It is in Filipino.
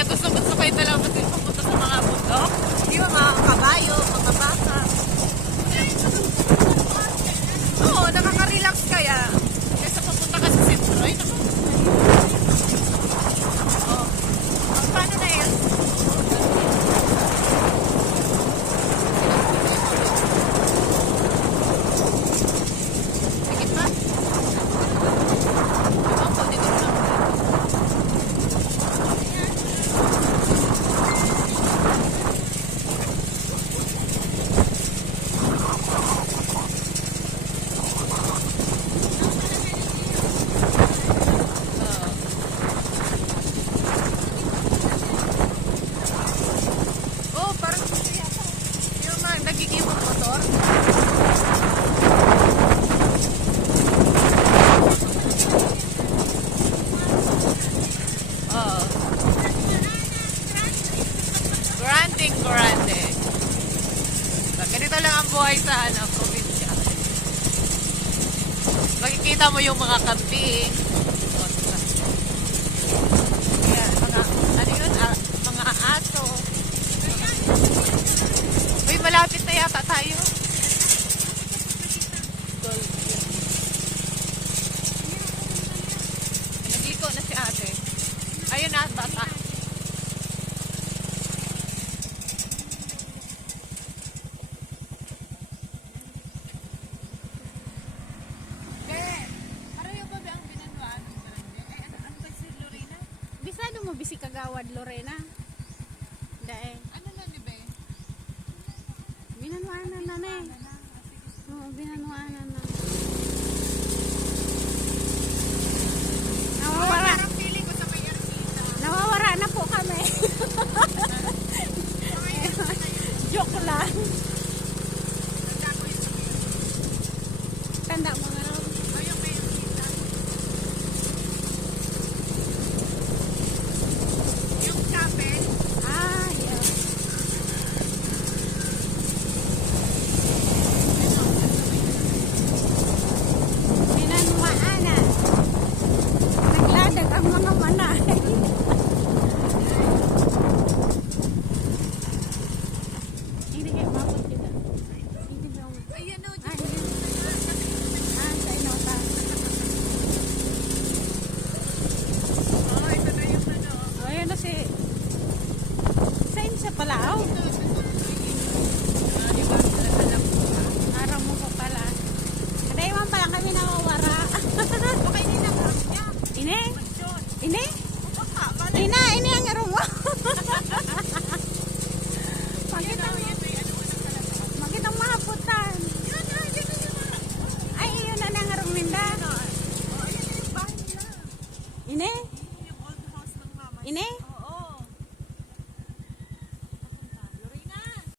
Kuya, gusto kayo talaga kasi pupunta sa mga bundok? Di ba mga kabayo, mga baka? Oo, nakaka-relax kaya. Kaysa pupunta ka sa sentro, ay naman. Oh. Paano na yan? Sige pa. Opo, dito lang. Oh, parang yung mga nagiging motor. Oo. Grande. So, ganito lang ang buhay sa probinsya. Makikita mo yung mga kambing. Yan, ano yun? Mga aso. Uy, malapit na yata tayo. Nagliko na si ate. Ayun na, bata. Bisado mo bisi kagawad Lorena. Dae. Ano na ni Be? Binanwanan na na eh. Oo, binanwanan na. Nawawara. Parang feeling ko sa may Ermita. Nawawara na po kami. Joke lang. Tanda mo nga raw. Ayun may Ermita. Yung chapel. Ah, yeah. Binanwaanan. Nagladag ang mga manay. Hindi kayo mabot dito. Hindi ba ako? Ayan o, Ah, hindi. Ah, sa inota. ito na yung ano. Oh, ayun na si... Saan sa Palao? Diba? Alam ko ba? Araw mo pa pala. Kadaiwan pa lang kami nawawara. Okay, hindi na ba? Ine? Yun. Ine? Baka, bala. Ina, ini ang araw mo. Yun o, yun may ano mo ng kalabas. Magitang mahaputan. Yun na, yun na yun na. Ay, iyon na nang araw minda. Oh, ayun yung bahay nila. Ine? Yung old house ng mama. Ine?